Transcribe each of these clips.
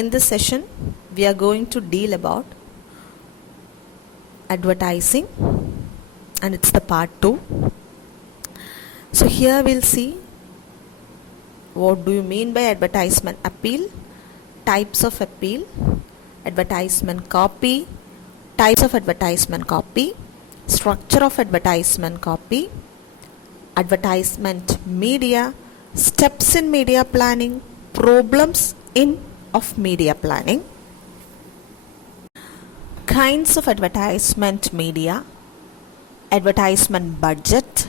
In this session, we are going to deal about advertising, and it's the part 2. So here we'll see what do you mean by advertisement appeal, types of appeal, advertisement copy, types of advertisement copy, structure of advertisement copy, advertisement media, steps in media planning, problems of media planning, kinds of advertisement media, advertisement budget,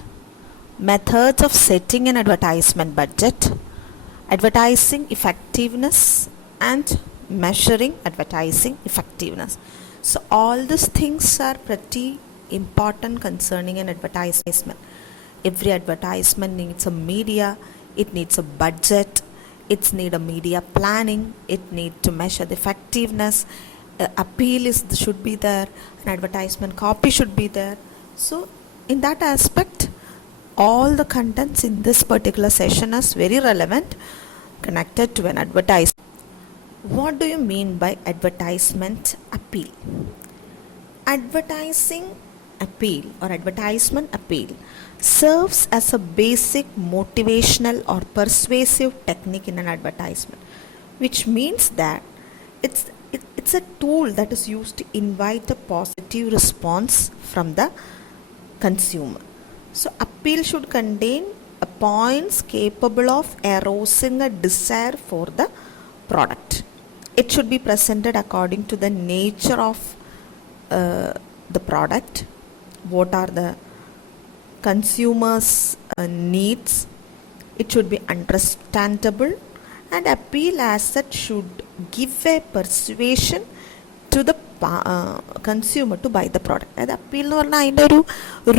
methods of setting an advertisement budget, advertising effectiveness and measuring advertising effectiveness. So all these things are pretty important concerning an advertisement. Every advertisement needs a media, it needs a budget, it needs a media planning, it needs to measure the effectiveness, appeal should be there, an advertisement copy should be there. So in that aspect, all the contents in this particular session is very relevant connected to an advertisement. What do you mean by advertisement appeal? Advertising appeal or advertisement appeal serves as a basic motivational or persuasive technique in an advertisement, which means that it's a tool that is used to invite a positive response from the consumer. So appeal should contain points capable of arousing a desire for the product. It should be presented according to the nature of the product, what are the consumers' needs. It should be understandable, and appeal as such should give a persuasion to the consumer to buy the product. അത് appeal എന്ന് പറഞ്ഞാൽ അതിൻ്റെ ഒരു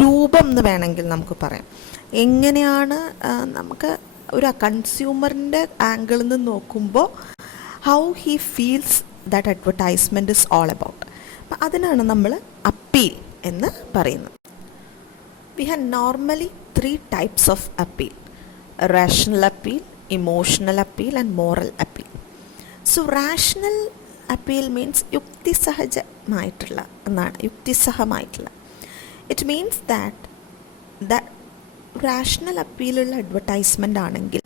രൂപം എന്ന് വേണമെങ്കിൽ നമുക്ക് പറയാം. എങ്ങനെയാണ് നമുക്ക് ഒരു കൺസ്യൂമറിൻ്റെ ആംഗിളിൽ നിന്ന് നോക്കുമ്പോൾ how he feels that advertisement is all about. അപ്പം അതിനാണ് നമ്മൾ അപ്പീൽ എന്ന് പറയുന്നത്. We have normally 3 types of appeal: rational appeal, emotional appeal and moral appeal. So rational appeal means യുക്തിസഹമായിട്ടുള്ള എന്നാണ്, യുക്തിസഹമായിട്ടുള്ള. It means that rational appeal ഉള്ള advertisement ആണെങ്കിൽ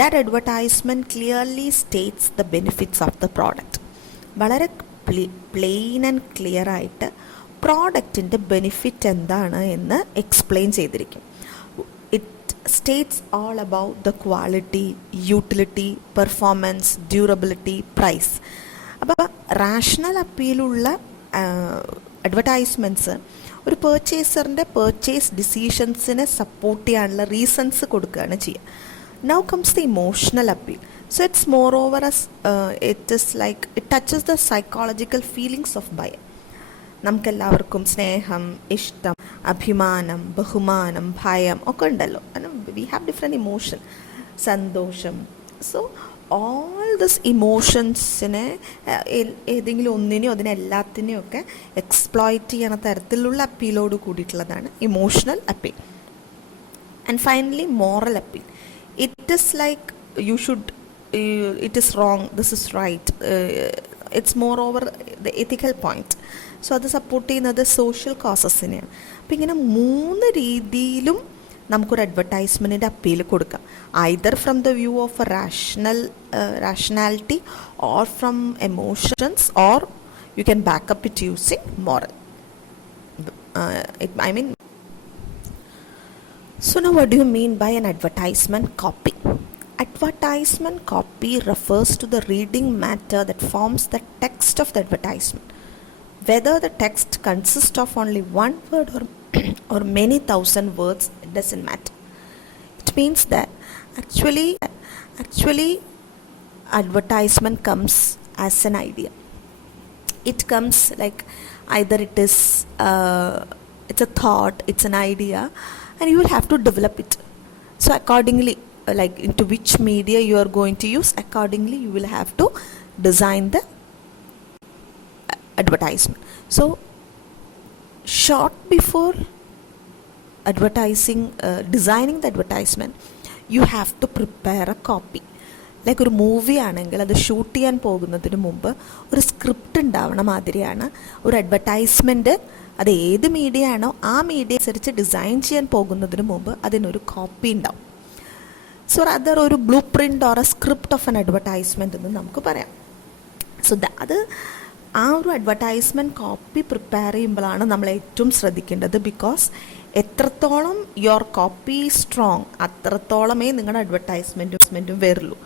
that advertisement clearly states the benefits of the product. വളരെ plain and clear ആയിട്ട് പ്രോഡക്റ്റിൻ്റെ benefit എന്താണ് എന്ന് explain ചെയ്തിരിക്കും. It states all about the quality, utility, performance, durability, price. അപ്പോൾ റാഷണൽ അപ്പീലുള്ള അഡ്വർടൈസ്മെൻറ്റ്സ് ഒരു പേർച്ചേസറിൻ്റെ പേർച്ചേസ് ഡിസിഷൻസിനെ സപ്പോർട്ട് ചെയ്യാനുള്ള റീസൺസ് കൊടുക്കുകയാണ് ചെയ്യുക. Now comes the emotional appeal. So it's moreover as it is like it touches the psychological feelings of buyer. നമുക്കെല്ലാവർക്കും സ്നേഹം, ഇഷ്ടം, അഭിമാനം, ബഹുമാനം, ഭയം ഒക്കെ ഉണ്ടല്ലോ. വി ഹാവ് ഡിഫറെൻറ്റ് ഇമോഷൻ, സന്തോഷം. സോ ഓൾ ദിസ് ഇമോഷൻസിനെ ഏതെങ്കിലും ഒന്നിനെയോ അതിനെല്ലാത്തിനെയും ഒക്കെ എക്സ്പ്ലോയിറ്റ് ചെയ്യണ തരത്തിലുള്ള അപ്പീലോട് കൂടിയിട്ടുള്ളതാണ് emotional appeal. And finally moral appeal. It is like it is wrong, this is right. It's moreover the ethical point. So അത് സപ്പോർട്ട് ചെയ്യുന്നത് സോഷ്യൽ കോസസിനെയാണ്. അപ്പം ഇങ്ങനെ 3 രീതിയിലും നമുക്കൊരു അഡ്വർടൈസ്മെൻറ്റിൻ്റെ അപ്പീൽ കൊടുക്കാം. Either from the view of A rationality or from emotions, or you can back up it using moral. So now what do you mean by an advertisement copy? Advertisement copy refers to the reading matter that forms the text of the advertisement. Whether the text consists of only one word or many thousand words, it doesn't matter. It means that actually advertisement comes as an idea. It comes like either it's a thought, it's an idea, and you will have to develop it. So accordingly, like into which media you are going to use, accordingly you will have to design the advertisement. So short before designing the advertisement, you have to prepare a copy. Like ഒരു movie ആണെങ്കിൽ അത് shoot ചെയ്യാൻ പോകുന്നതിന് മുമ്പ് ഒരു script ഉണ്ടാവണ മാതിരിയാണ് ഒരു advertisement. അത് ഏത് മീഡിയ ആണോ ആ മീഡിയ അനുസരിച്ച് ഡിസൈൻ ചെയ്യാൻ പോകുന്നതിന് മുമ്പ് അതിനൊരു കോപ്പി ഉണ്ടാവും. സോ അതർ ഒരു blue print or A script of N advertisement എന്ന് നമുക്ക് പറയാം. സോ അത് ആ ഒരു അഡ്വർടൈസ്മെൻറ്റ് കോപ്പി പ്രിപ്പയർ ചെയ്യുമ്പോഴാണ് നമ്മൾ ഏറ്റവും ശ്രദ്ധിക്കേണ്ടത്. ബിക്കോസ് എത്രത്തോളം യുവർ കോപ്പി സ്ട്രോങ് അത്രത്തോളമേ നിങ്ങളുടെ അഡ്വർടൈസ്മെൻറ്റും വരുള്ളൂ.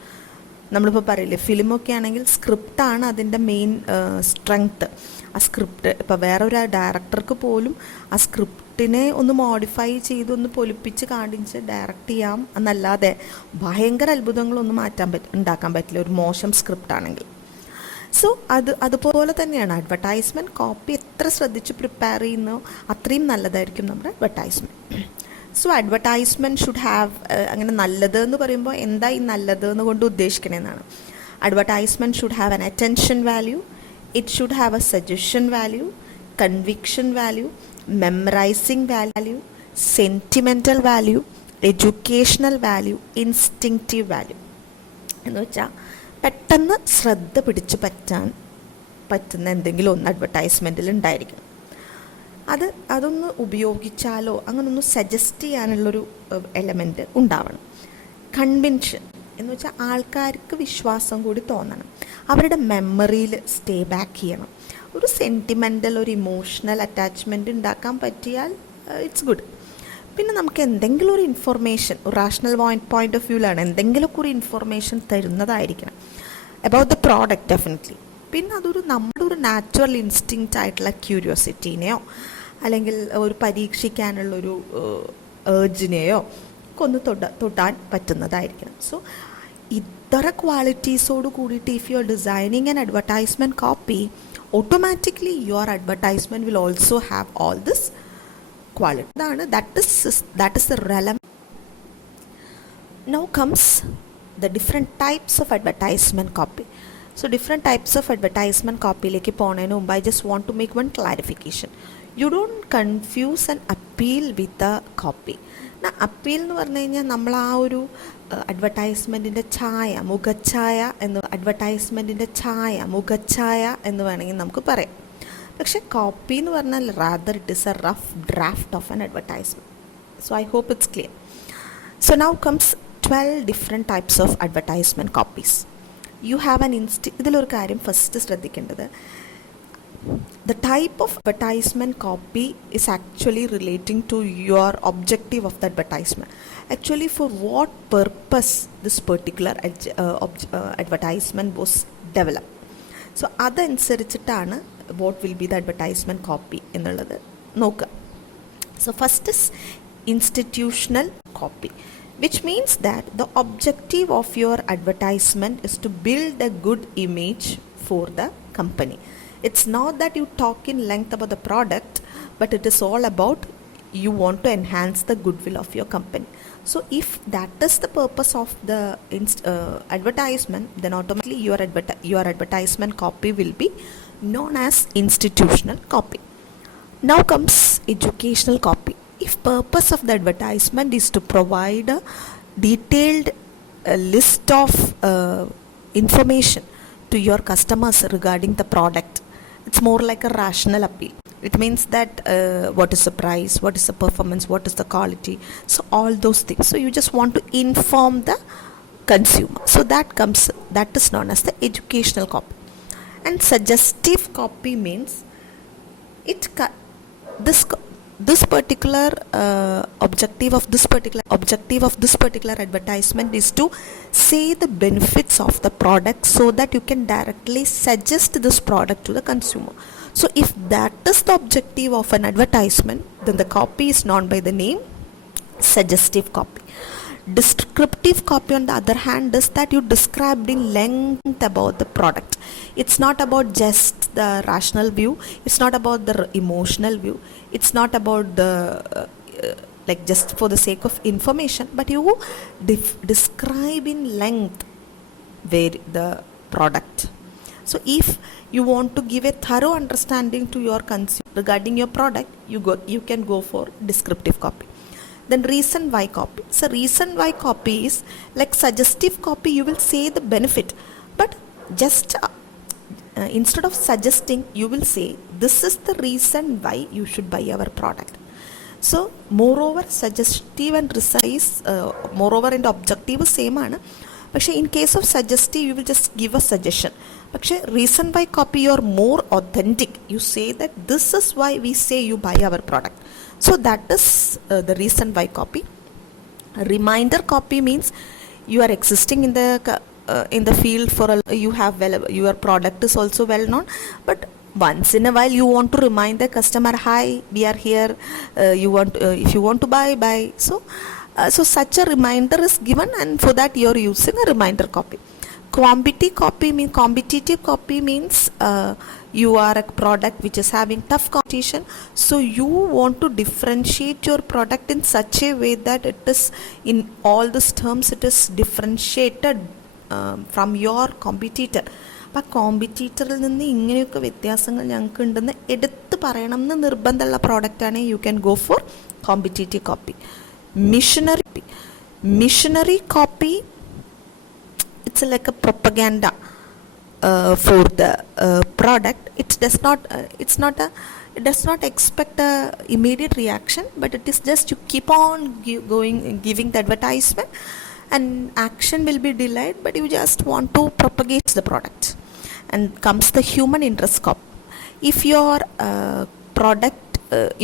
നമ്മളിപ്പോൾ പറയില്ലേ, ഫിലിമൊക്കെ ആണെങ്കിൽ സ്ക്രിപ്റ്റാണ് അതിൻ്റെ മെയിൻ സ്ട്രെങ്ത്ത്. ആ സ്ക്രിപ്റ്റ് ഇപ്പോൾ വേറൊരു ഡയറക്ടർക്ക് പോലും ആ സ്ക്രിപ്റ്റിനെ ഒന്ന് മോഡിഫൈ ചെയ്ത് ഒന്ന് പൊലിപ്പിച്ച് കാണിച്ച് ഡയറക്റ്റ് ചെയ്യാം എന്നല്ലാതെ ഭയങ്കര അത്ഭുതങ്ങളൊന്നും ഉണ്ടാക്കാൻ പറ്റില്ല ഒരു മോശം സ്ക്രിപ്റ്റ് ആണെങ്കിൽ. സോ അതുപോലെ തന്നെയാണ് അഡ്വർടൈസ്മെൻറ്റ് കോപ്പി എത്ര ശ്രദ്ധിച്ച് പ്രിപ്പയർ ചെയ്യുന്നോ അത്രയും നല്ലതായിരിക്കും നമ്മുടെ advertisement. So advertisement should have, അങ്ങനെ നല്ലത് എന്ന് പറയുമ്പോൾ എന്താ ഈ നല്ലത് എന്ന് കൊണ്ട് ഉദ്ദേശിക്കണമെന്നാണ്. Advertisement should have an attention value, it should have a suggestion value, conviction value, memorising value, sentimental value, educational value, instinctive value. എന്ന് വെച്ചാൽ പെട്ടെന്ന് ശ്രദ്ധ പിടിച്ച് പറ്റുന്ന എന്തെങ്കിലും ഒന്ന് അഡ്വർടൈസ്മെൻറ്റിൽ ഉണ്ടായിരിക്കണം. അതൊന്ന് ഉപയോഗിച്ചാലോ അങ്ങനൊന്ന് സജസ്റ്റ് ചെയ്യാനുള്ളൊരു എലമെൻറ്റ് ഉണ്ടാവണം. കൺവിൻഷൻ എന്ന് വെച്ചാൽ ആൾക്കാർക്ക് വിശ്വാസം കൂടി തോന്നണം, അവരുടെ മെമ്മറിയിൽ സ്റ്റേ ബാക്ക് ചെയ്യണം. ഒരു സെൻറ്റിമെൻ്റൽ ഒരു ഇമോഷണൽ അറ്റാച്ച്മെൻറ്റ് ഉണ്ടാക്കാൻ പറ്റിയാൽ ഇറ്റ്സ് ഗുഡ്. പിന്നെ നമുക്ക് എന്തെങ്കിലും ഒരു ഇൻഫർമേഷൻ, ഒരു റാഷണൽ പോയിൻ്റ് ഓഫ് വ്യൂവിലാണ് എന്തെങ്കിലുമൊക്കെ ഒരു ഇൻഫർമേഷൻ തരുന്നതായിരിക്കണം അബൌട്ട് ദ പ്രോഡക്റ്റ് ഡെഫിനറ്റ്ലി. പിന്നെ നമ്മുടെ ഒരു നാച്ചുറൽ ഇൻസ്റ്റിങ്ക്റ്റ് ആയിട്ടുള്ള ക്യൂരിയോസിറ്റീനെയോ അല്ലെങ്കിൽ ഒരു പരീക്ഷിക്കാനുള്ളൊരു ഏർജിനെയോ ഒക്കെ ഒന്ന് തൊടാൻ പറ്റുന്നതായിരിക്കണം. സോ ഇത്തര ക്വാളിറ്റീസോട് കൂടിയിട്ട് if you are designing an advertisement copy, automatically your advertisement will also have all this quality. That is the relevant. Now comes the different types of advertisement copy. So different types of advertisement copy like ponenu I just want to make one clarification. You don't confuse an appeal with a copy. Now appeal എന്ന് പറഞ്ഞു കഴിഞ്ഞാൽ നമ്മൾ ആ ഒരു അഡ്വർടൈസ്മെൻറ്റിൻ്റെ മുഖച്ഛായ എന്ന് വേണമെങ്കിൽ നമുക്ക് പറയാം. പക്ഷെ കോപ്പി എന്ന് പറഞ്ഞാൽ rather it is a rough draft of an advertisement. So I hope it's clear. So now comes 12 different types of advertisement copies. You have an ഇതിലൊരു കാര്യം ഫസ്റ്റ് ശ്രദ്ധിക്കേണ്ടത്, the type of advertisement copy is actually relating to your objective of the advertisement. Actually for what purpose this particular advertisement was developed. So അതനുസരിച്ചിട്ടാണ് what will be the advertisement copy എന്നുള്ളത് നോക്കുക. So first is institutional copy, which means that the objective of your advertisement is to build a good image for the company. It's not that you talk in length about the product, but it is all about you want to enhance the goodwill of your company. So if that is the purpose of the advertisement, then automatically your advertisement copy will be known as institutional copy. Now comes educational copy. If purpose of the advertisement is to provide a detailed list of information to your customers regarding the product, it's more like a rational appeal. It means that what is the price, what is the performance, what is the quality, so all those things. So you just want to inform the consumer. So that is known as the educational copy. And suggestive copy means this particular objective of this particular advertisement is to say the benefits of the product so that you can directly suggest this product to the consumer. So if that is the objective of an advertisement, then the copy is known by the name suggestive copy. Descriptive copy on the other hand is that you described in length about the product. It's not about just the rational view, it's not about the emotional view, it's not about the like just for the sake of information, but you describe in length the product. So if you want to give a thorough understanding to your consumer regarding your product, you can go for descriptive copy. Then reason why copy. So reason why copy is like suggestive copy. You will say the benefit, but just instead of suggesting, you will say this is the reason why you should buy our product. So moreover suggestive and precise, moreover and objective same ആണ്. പക്ഷേ in case of suggestive you will just give a suggestion. പക്ഷേ reason why copy you are more authentic. You say that this is why we say you buy our product. So that is the reason why copy. A reminder copy means you are existing in the field for you have your product is also well known, but once in a while you want to remind the customer, hi, we are here, if you want to buy. So such a reminder is given, and for that you are using a reminder copy. Competitive copy means you are a product which is having tough competition, so you want to differentiate your product in such a way that it is in all these terms it is differentiated from your competitor. അപ്പോൾ കോമ്പറ്റീറ്ററിൽ നിന്ന് ഇങ്ങനെയൊക്കെ വ്യത്യാസങ്ങൾ ഞങ്ങൾക്ക് ഉണ്ടെന്ന് എടുത്ത് പറയണം എന്ന് നിർബന്ധമുള്ള പ്രോഡക്റ്റാണ് you can go for competitive copy. Missionary copy, it's like a propaganda for the product. It does not expect a immediate reaction, but it is just you keep on giving the advertisement, and action will be delayed, but you just want to propagate the product. And comes the human interest copy. If your product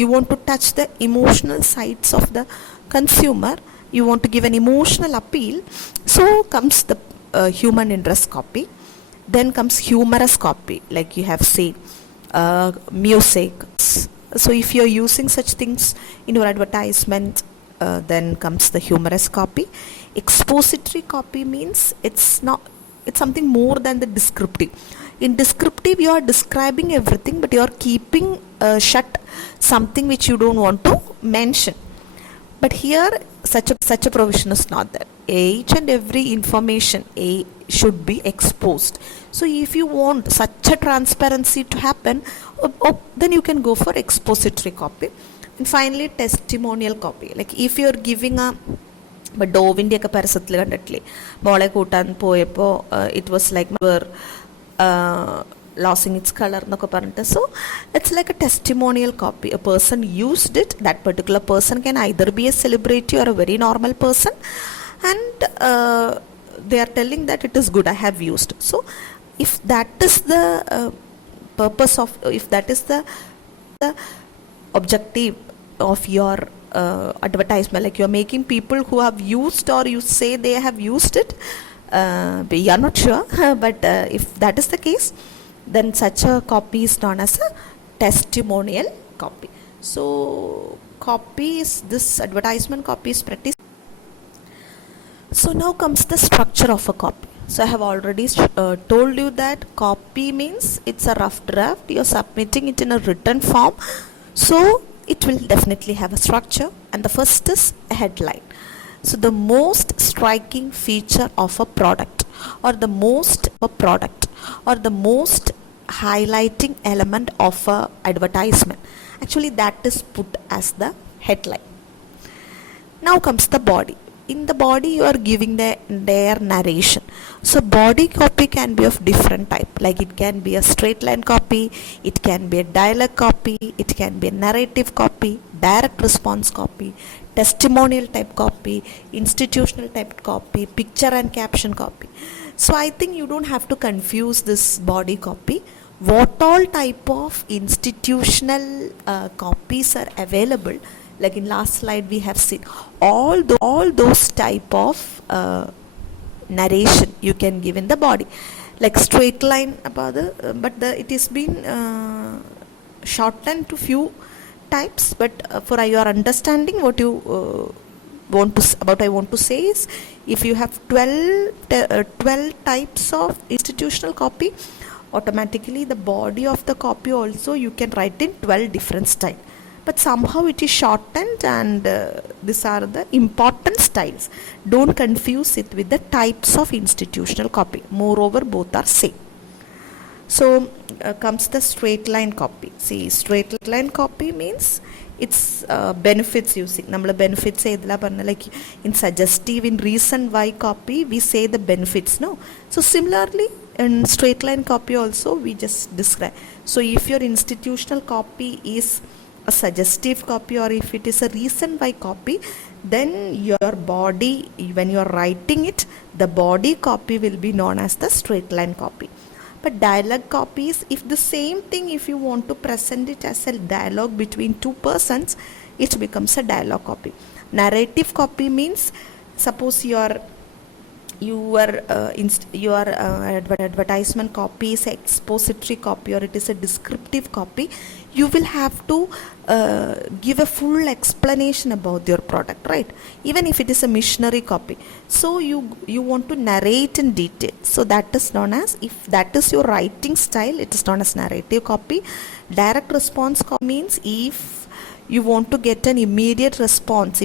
you want to touch the emotional sides of the consumer, you want to give an emotional appeal, so comes the human interest copy. Then comes humorous copy, like you have seen music. So if you are using such things in your advertisement, then comes the humorous copy. Expository copy means it's something more than the descriptive. In descriptive you are describing everything, but you are keeping shut something which you don't want to mention. But here such a provision is not there. Each and every information should be exposed. So if you want such a transparency to happen, then you can go for expository copy. And finally testimonial copy. Like if you are giving a ഡോവിൻ്റെ ഒക്കെ പരസ്യത്തിൽ കണ്ടിട്ടില്ലേ, മോളെ കൂട്ടാൻ പോയപ്പോൾ it was like losing its colour എന്നൊക്കെ പറഞ്ഞിട്ട്. So it's like A testimonial copy. A person used it, that particular person can either B A celebrity or A very normal person, and they are telling that it is good, I have used. So if that is the purpose of, if that is the objective of your advertisement, like you are making people who have used, or you say they have used it, we are not sure, but if that is the case, then such a copy is known as a testimonial copy. So this advertisement copy is pretty. So now comes the structure of a copy. So I have already told you that copy means it's a rough draft, you're submitting it in a written form, so it will definitely have a structure. And the first is a headline. So the most striking feature of a product, or the most highlighting element of a advertisement, actually that is put as the headline. Now comes the body. In the body you are giving their narration. So body copy can be of different type, like it can be a straight line copy, it can be a dialogue copy, it can be a narrative copy, direct response copy, testimonial type copy, institutional type copy, picture and caption copy. So I think you don't have to confuse this body copy. What all type of institutional copies are available, like in last slide we have seen all those type of narration you can give in the body, like straight line about it is been shortened to few types, but for your understanding, what you I want to say is, if you have 12 types of institutional copy, automatically the body of the copy also you can write in 12 different style, but somehow it is shortened, and these are the important styles. Don't confuse it with the types of institutional copy. Moreover, both are same. So comes the straight line copy. See, straight line copy means its benefits using. നമ്മൾ benefits ഏതിലാ പറഞ്ഞ, like in suggestive, in reason why copy we say the benefits, no? So similarly in straight line copy also we just describe. So if your institutional copy is a suggestive copy or if it is a reason why copy, then your body, when you are writing it, the body copy will be known as the straight line copy. But dialogue copies, if the same thing, if you want to present it as a dialogue between two persons, it becomes a dialogue copy. Narrative copy means, suppose your advertisement copy is expository copy or it is a descriptive copy, you will have to give a full explanation about your product, right? Even if it is a missionary copy, so you want to narrate in detail, so that is known as, if that is your writing style, it is known as narrative copy. Direct response copy means if you want to get an immediate response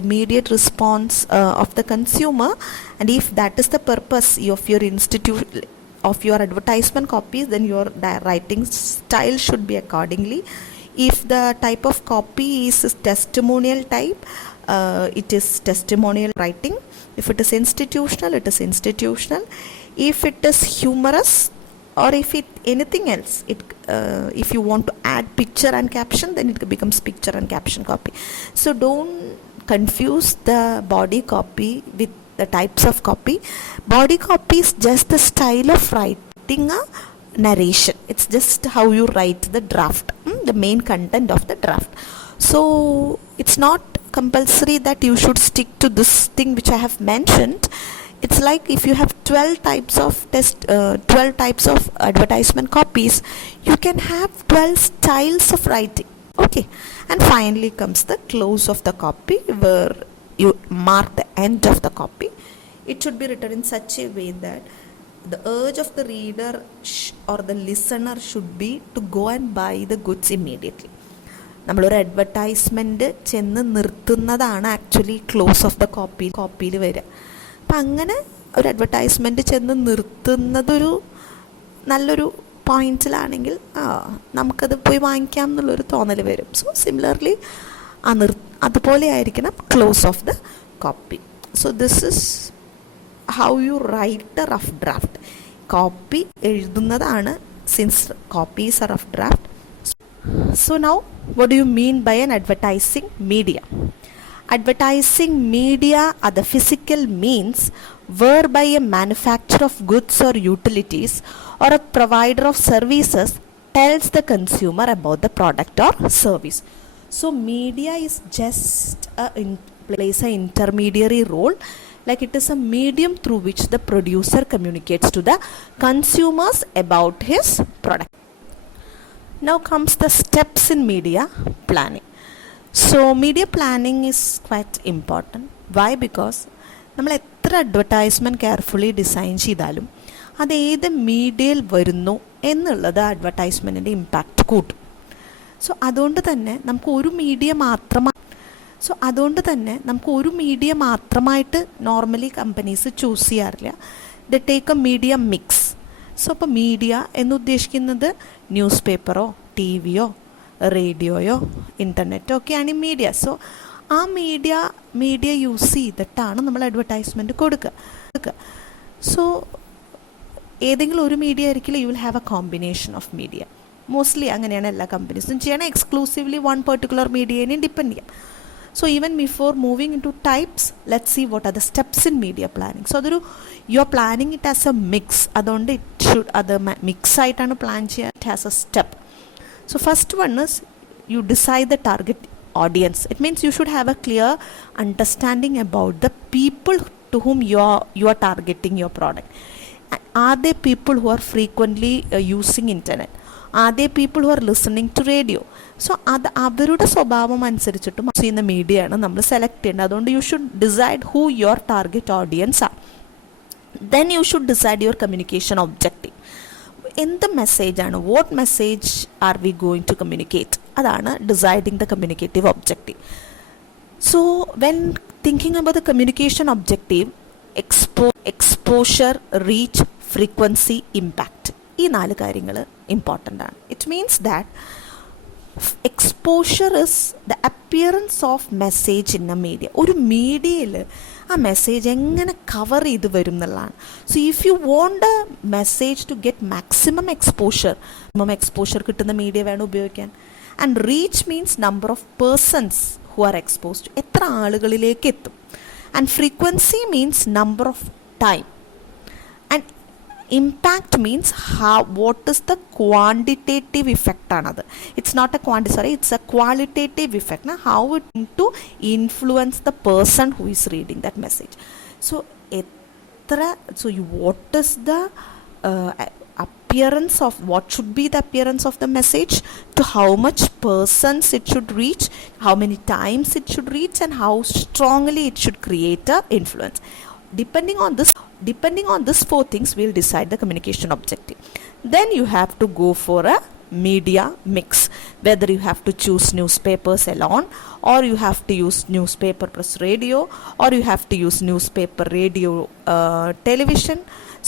of the consumer, and if that is the purpose of your of your advertisement copies, then your writing style should be accordingly. If the type of copy is testimonial type, it is testimonial writing. If it is institutional, it is institutional. If it is humorous, or if it anything else, if you want to add picture and caption, then it becomes picture and caption copy. So don't confuse the body copy with the types of copy. Body copy is just the style of writing a narration. It's just how you write the draft, the main content of the draft. So it's not compulsory that you should stick to this thing which I have mentioned. It's like if you have 12 types of advertisement copies, you can have 12 styles of writing. Okay. And finally comes the close of the copy, where you mark the end of the copy. It should be written in such a way that the urge of the reader or the listener should be to go and buy the goods immediately. നമ്മളൊരു advertisement ചെന്ന് നിർത്തുന്നതാണ് actually close of the കോപ്പിയിൽ വരിക. അപ്പം അങ്ങനെ ഒരു advertisement ചെന്ന് നിർത്തുന്നതൊരു നല്ലൊരു പോയിൻറ്റിലാണെങ്കിൽ നമുക്കത് പോയി വാങ്ങിക്കാം എന്നുള്ളൊരു തോന്നൽ വരും. സോ സിമിലർലി അതുപോലെ ആയിരിക്കണം close of the copy. So this is how you write a rough draft. Copy എഴുതുന്നതാണ്, since copy is a rough draft. So now, what do you mean by an advertising media? Advertising media are the physical means whereby a manufacturer of goods or utilities or a provider of services tells the consumer about the product or service. So media is just plays an intermediary role, like it is a medium through which the producer communicates to the consumers about his product. Now comes the steps in media planning. So media planning is quite important. Why? Because നമ്മൾ എത്ര advertisement carefully design ചെയ്താലും അത് ഏത് മീഡിയയിൽ വരുന്നു എന്നുള്ളത് അഡ്വർടൈസ്മെൻറ്റിൻ്റെ impact കൂട്ടും. So അതുകൊണ്ട് തന്നെ നമുക്ക് ഒരു മീഡിയ മാത്രമായിട്ട് നോർമലി കമ്പനീസ് ചൂസ് ചെയ്യാറില്ല. The take A media mix. So അപ്പോൾ മീഡിയ എന്നുദ്ദേശിക്കുന്നത് ന്യൂസ് പേപ്പറോ ടി വിയോ റേഡിയോയോ ഇൻ്റർനെറ്റോ ഒക്കെയാണ് ഈ മീഡിയ. സോ ആ മീഡിയ യൂസ് ചെയ്തിട്ടാണ് നമ്മൾ അഡ്വർടൈസ്മെൻറ്റ് കൊടുക്കുക. സോ ഏതെങ്കിലും ഒരു മീഡിയ ആയിരിക്കില്ല, you will have A combination of media. Mostly അങ്ങനെയാണ് എല്ലാ കമ്പനീസും ചെയ്യണം. എക്സ്ക്ലൂസീവ്ലി വൺ പെർട്ടിക്കുലർ മീഡിയനെ ഡിപ്പെൻഡ് ചെയ്യാം. So even before moving into types, let's see what are the steps in media planning. So you're planning it as a mix. Adonde it should other mix aitanu plan cheya. It has a step. So first one is you decide the target audience. It means you should have a clear understanding about the people to whom you are targeting your product. Are they people who are frequently using internet? Are they people who are listening to radio? So അത് അവരുടെ സ്വഭാവം അനുസരിച്ചിട്ടും ചെയ്യുന്ന മീഡിയയാണ് നമ്മൾ select ചെയ്യേണ്ടത്. അതുകൊണ്ട് you should decide who your target audience are. Then you should decide your communication objective. എന്ത് മെസ്സേജാണ്, what message are we going to communicate, അതാണ് deciding the communicative objective. So when thinking about the communication objective, exposure, reach, frequency, impact, ഈ 4 കാര്യങ്ങൾ important ആണ്. It means that exposure is the appearance of message in a media. ഒരു മീഡിയയിൽ ആ message എങ്ങനെ cover ചെയ്ത് വരും എന്നുള്ളതാണ്. So if you want a message to get maximum exposure കിട്ടുന്ന മീഡിയ വേണം ഉപയോഗിക്കാൻ. And reach means number of persons who are exposed, എത്ര ആളുകളിലേക്ക് എത്തും. And frequency means number of time. And impact means what is the quantitative effect another. It's not a it's a qualitative effect. Now how it to influence the person who is reading that message. So what is the appearance of, what should be the appearance of the message, to how much persons it should reach, how many times it should reach, and how strongly it should create a influence. Depending on this four things, we'll decide the communication objective. Then you have to go for a media mix, whether you have to choose newspapers alone, or you have to use newspaper plus radio, or you have to use newspaper, radio, television.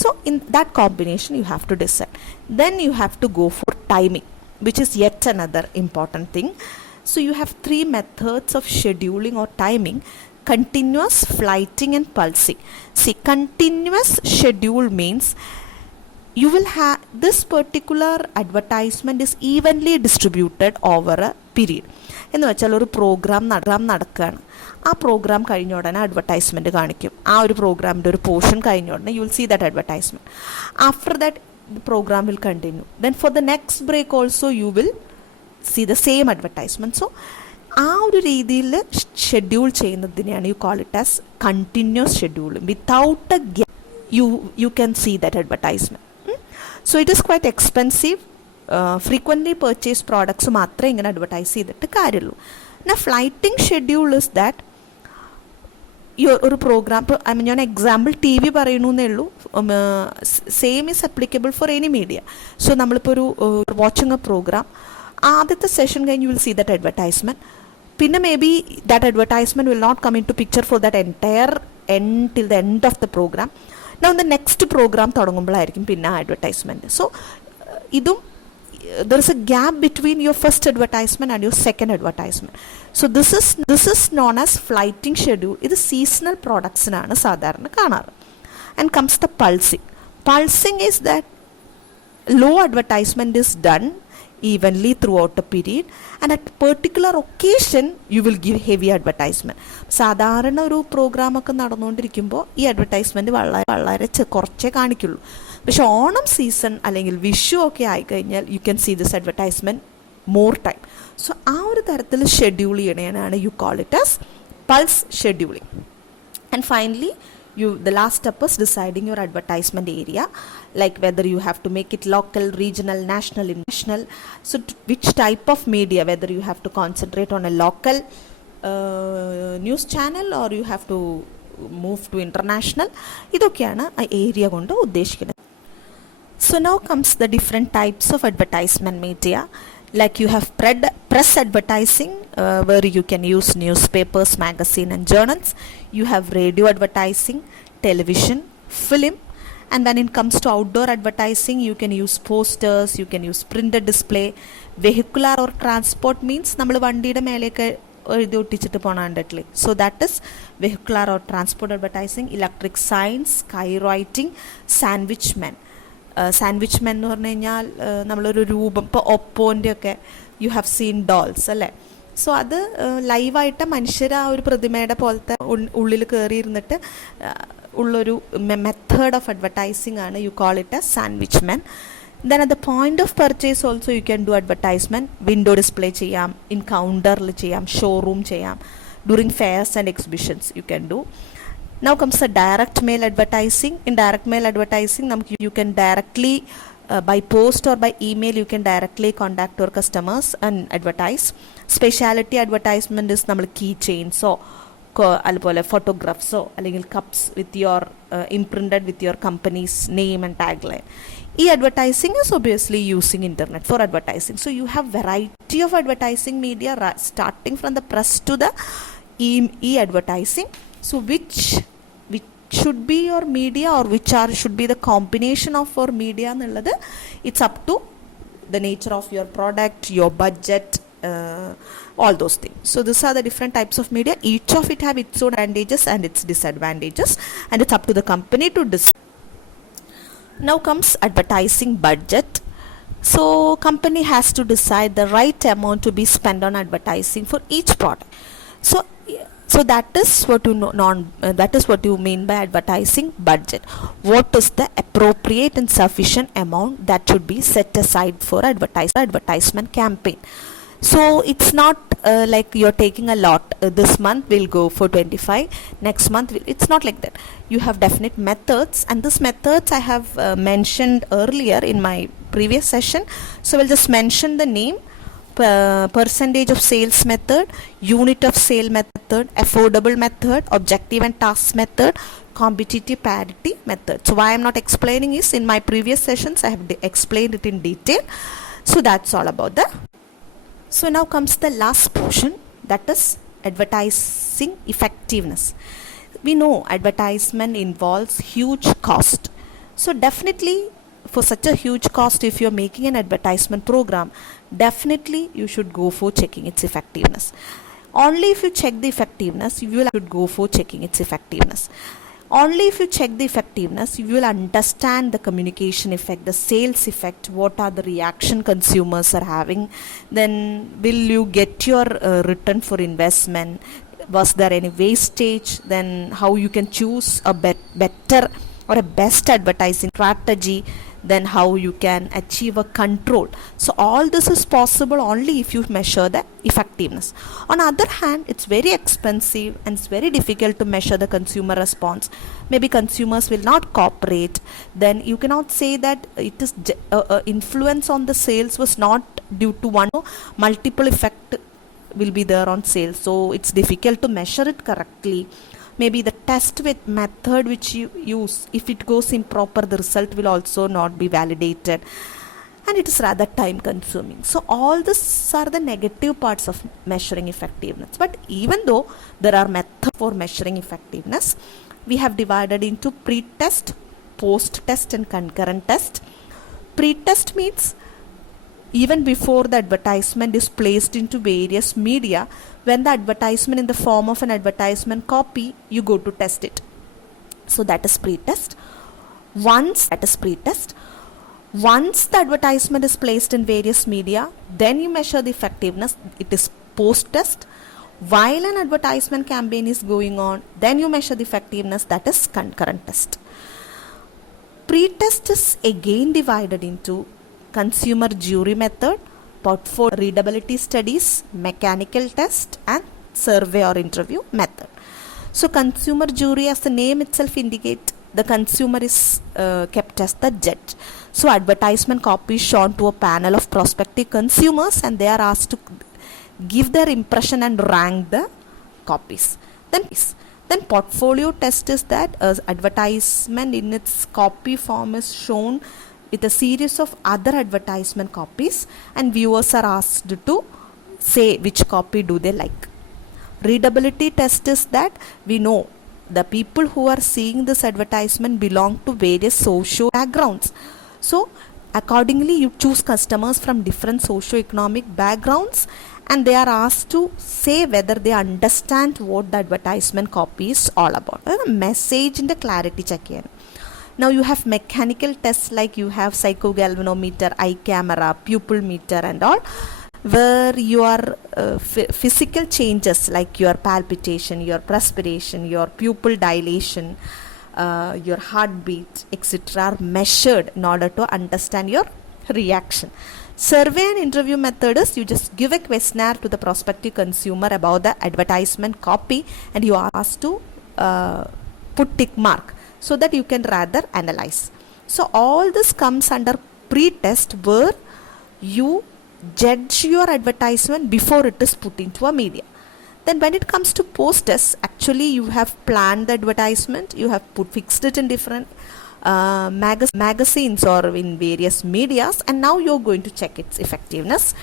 So in that combination you have to decide. Then you have to go for timing, which is yet another important thing. So you have three methods of scheduling or timing: continuous, flighting, and pulsing. See, continuous schedule means you will have this particular advertisement is evenly distributed over a period. എന്ന് വെച്ചാൽ ഒരു programme നടക്കുകയാണ്. ആ programme കഴിഞ്ഞ ഉടനെ advertisement കാണിക്കും. ആ ഒരു പ്രോഗ്രാമിൻ്റെ ഒരു പോർഷൻ കഴിഞ്ഞ ഉടനെ you will see that advertisement. After that the programme will continue. Then for the next break also you will see the same advertisement. So ആ ഒരു രീതിയിൽ ഷെഡ്യൂൾ ചെയ്യുന്നതിനെയാണ് you call it as continuous schedule. Without a gap you can see that advertisement. So it is quite expensive. Frequently purchase products മാത്രമേ ഇങ്ങനെ advertise ചെയ്തിട്ട് കാര്യമുള്ളൂ. പിന്നെ flighting schedule is that ഒരു പ്രോഗ്രാം, ഞാൻ എക്സാമ്പിൾ ടി വി പറയണമെന്നേ ഉള്ളൂ. Same is applicable for any media. So നമ്മളിപ്പോൾ ഒരു വാച്ചിങ് എ പ്രോഗ്രാം, ആദ്യത്തെ സെഷൻ കഴിഞ്ഞ് you will see that advertisement. പിന്നെ maybe that advertisement will not come into picture for that entire till the end of the programme. Now the next programme തുടങ്ങുമ്പോഴായിരിക്കും പിന്നെ ആ advertisement. So ഇതും there is a gap between your first advertisement and your second advertisement. So this is known as flighting schedule. ഇത് seasonal പ്രോഡക്ട്സിനാണ് സാധാരണ കാണാറ്. And comes the pulsing. Pulsing is that low advertisement is done evenly throughout the period, and at particular occasion you will give heavy advertisement. സാധാരണ ഒരു പ്രോഗ്രാമൊക്കെ നടന്നുകൊണ്ടിരിക്കുമ്പോൾ ഈ advertisement വളരെ കുറച്ചേ കാണിക്കുള്ളൂ. പക്ഷെ ഓണം സീസൺ അല്ലെങ്കിൽ വിഷു ഒക്കെ ആയിക്കഴിഞ്ഞാൽ you can see this advertisement more time. So ആ ഒരു തരത്തിൽ ഷെഡ്യൂൾ ചെയ്യണേനാണ് you call it as pulse scheduling. And finally the last step is deciding your advertisement area, like whether you have to make it local, regional, national, international. So which type of media, whether you have to concentrate on a local news channel or you have to move to international. ഇതൊക്കെയാണ് ആ area കൊണ്ട് ഉദ്ദേശിക്കുന്നത്. So now comes the different types of advertisement media. Like you have press advertising, where you can use newspapers, magazine and journals. You have radio advertising, television, film. And when it comes to outdoor advertising, you can use posters, you can use printed display. Vehicular or transport means നമ്മൾ വണ്ടിയുടെ മേലേക്ക് എഴുതി ഒട്ടിച്ചിട്ട് പോകണണ്ടല്ലേ. So that is vehicular or transport advertising. Electric signs, sky writing, sandwich men. Sandwich men എന്ന് പറഞ്ഞു കഴിഞ്ഞാൽ നമ്മളൊരു രൂപം, ഇപ്പോൾ ഒപ്പോൻ്റെ ഒക്കെ യു ഹാവ് സീൻ ഡോൾസ് അല്ലേ. സോ അത് ലൈവായിട്ട് മനുഷ്യർ ആ ഒരു പ്രതിമയുടെ പോലത്തെ ഉള്ളിൽ കയറിയിരുന്നിട്ട് ഉള്ളൊരു മെത്തേഡ് ഓഫ് അഡ്വർടൈസിങ് ആണ്. U call it A sandwich men. Then at the point of purchase also you can do advertisement. Window display ചെയ്യാം, in counterൽ ചെയ്യാം, showroom ചെയ്യാം, during fairs and exhibitions you can do. Now comes the direct mail advertising. In direct mail advertising you can directly by post or by email you can directly contact your customers and advertise. Specialty advertisement is നമ്മൾ key chains അതുപോലെ ഫോട്ടോഗ്രാഫ്സോ അല്ലെങ്കിൽ cups with your imprinted with your company's name and tag line. ഈ advertising is obviously using internet for advertising. So you have variety of advertising media starting from the press to the e-advertising. So which should be your media or should be the combination of your media എന്നുള്ളത് it's up to the nature of your product, your budget, all those things. So these are the different types of media. Each of it have its own advantages and its disadvantages, and it's up to the company to decide. Now comes advertising budget. So company has to decide the right amount to be spent on advertising for each product. So that is what that is what you mean by advertising budget. What is the appropriate and sufficient amount that should be set aside for advertisement campaign? So it's not like you're taking a lot. This month we'll go for 25. Next month it's not like that. You have definite methods, and these methods I have mentioned earlier in my previous session. So we'll just mention the name. Percentage of sales method, unit of sale method, affordable method, objective and task method, competitive parity method. So why I'm not explaining is in my previous sessions I have explained it in detail. So that's all about that. So now comes the last portion, that is advertising effectiveness. We know advertisement involves huge cost. So definitely for such a huge cost, if you're making an advertisement program, definitely you should go for checking its effectiveness. Only if you check the effectiveness, you will go for checking its effectiveness. Only if you check the effectiveness, you will understand the communication effect, the sales effect, what are the reaction consumers are having, then will you get your return for investment, was there any wastage, then how you can choose a better or a best advertising strategy, then how you can achieve a control. So all this is possible only if you measure the effectiveness. On the other hand, it's very expensive and it's very difficult to measure the consumer response. Maybe consumers will not cooperate. Then you cannot say that it is influence on the sales was not due to one, multiple effect will be there on sales. So it's difficult to measure it correctly. Maybe the test with method which you use, if it goes improper, the result will also not be validated, and it is rather time consuming. So all this are the negative parts of measuring effectiveness. But even though there are methods for measuring effectiveness, we have divided into pre-test, post-test and concurrent test. Pre-test means even before the advertisement is placed into various media, when the advertisement in the form of an advertisement copy, you go to test it. So that is pre-test. Once the advertisement is placed in various media, then you measure the effectiveness. It is post-test. While an advertisement campaign is going on, then you measure the effectiveness. That is concurrent test. Pre-test is again divided into consumer jury method, portfolio readability studies, mechanical test and survey or interview method. So consumer jury, as the name itself indicates, the consumer is kept as the judge. So advertisement copy is shown to a panel of prospective consumers and they are asked to give their impression and rank the copies. Then portfolio test is that advertisement in its copy form is shown with a series of other advertisement copies and viewers are asked to say which copy do they like. Readability test is that we know the people who are seeing this advertisement belong to various socio backgrounds. So accordingly you choose customers from different socio-economic backgrounds and they are asked to say whether they understand what the advertisement copy is all about. Message in the clarity check here. Now you have mechanical tests like you have psychogalvanometer, eye camera, pupil meter and all, where your physical changes like your palpitation, your perspiration, your pupil dilation, your heartbeat, etc. are measured in order to understand your reaction. Survey and interview method is you just give a questionnaire to the prospective consumer about the advertisement copy and you are asked to put tick mark, so that you can rather analyze. So all this comes under pre-test where you judge your advertisement before it is put into a media. Then when it comes to post-test, actually you have planned the advertisement, you have fixed it in different magazines or in various medias and now you're going to check its effectiveness.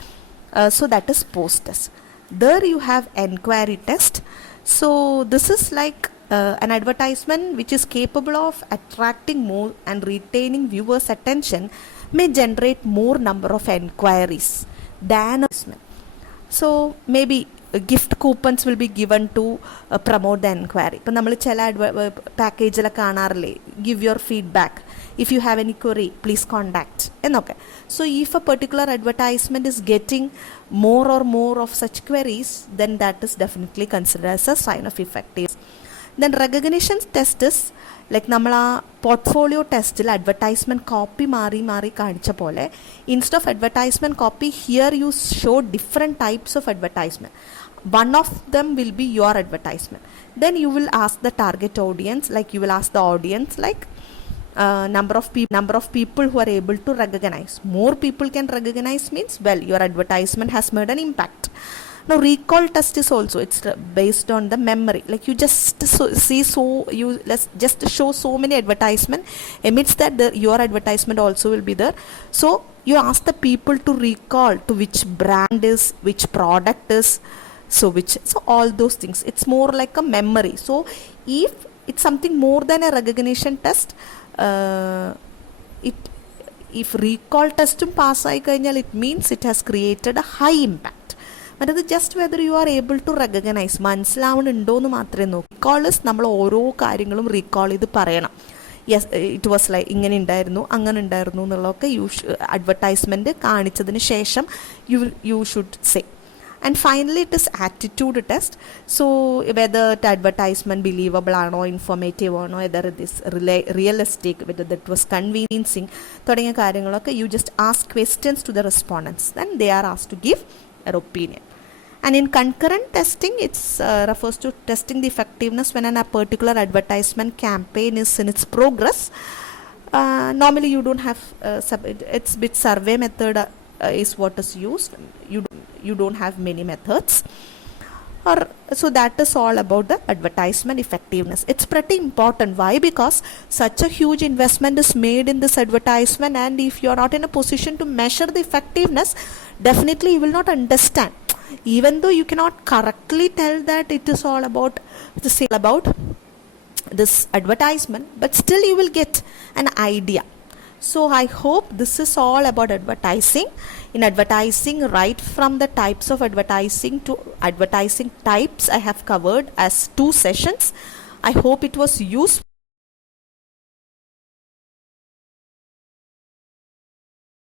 So that is post-test. There you have enquiry test. So this is like an advertisement which is capable of attracting more and retaining viewers' attention may generate more number of enquiries than advertisement. So maybe gift coupons will be given to promote the enquiry. ഇപ്പം നമ്മൾ ചില പാക്കേജിലൊക്കെ കാണാറില്ലേ, give your feedback, if you have any query please contact എന്നൊക്കെ. So if a particular advertisement is getting more or more of such queries, then that is definitely considered as a sign of effectiveness. Then recognition test is like നമ്മൾ ആ portfolio ടെസ്റ്റിൽ advertisement copy മാറി മാറി കാണിച്ച പോലെ, instead of advertisement copy here U show different types of advertisement. One of them will be your advertisement. Then you will ask the target audience, like you will ask the audience like number of people who are able to recognize. More people can recognize means, well, your advertisement has made an impact. Now recall test is also, it's based on the memory, like you just let's just show so many advertisement, amidst that your advertisement also will be there. So you ask the people to recall to which brand is, which product is, so all those things. It's more like a memory. So if it's something more than a recognition test, if recall test pass ആയി കഴിഞ്ഞാൽ it means it has created a high impact. മറ്റത് just whether you are able to recognise, മനസ്സിലാവുന്നുണ്ടോ എന്ന് മാത്രമേ നോക്കൂ. Recalls നമ്മൾ ഓരോ കാര്യങ്ങളും റീകോൾ ചെയ്ത് പറയണം. യെസ് ഇറ്റ് വാസ് ലൈക്ക് ഇങ്ങനെ ഉണ്ടായിരുന്നു, അങ്ങനെ ഉണ്ടായിരുന്നു എന്നുള്ളതൊക്കെ അഡ്വർടൈസ്മെൻറ്റ് കാണിച്ചതിന് ശേഷം you should say. And finally it is attitude test. So whether the advertisement believable ആണോ, informative ആണോ, whether it is realistic, whether that was convincing തുടങ്ങിയ കാര്യങ്ങളൊക്കെ you just ask questions to the respondents, then they are asked to give their opinion. And in concurrent testing, it refers to testing the effectiveness when a particular advertisement campaign is in its progress. Normally you don't have it's bit survey method is what is used. You don't have many methods. So that is all about the advertisement effectiveness. It's pretty important. Why? Because such a huge investment is made in this advertisement, and if you are not in a position to measure the effectiveness, definitely you will not understand. Even though you cannot correctly tell that it is all about this advertisement, but still you will get an idea. So I hope this is all about advertising. In advertising, right from the types of advertising to advertising types, I have covered as 2 sessions. I hope it was useful.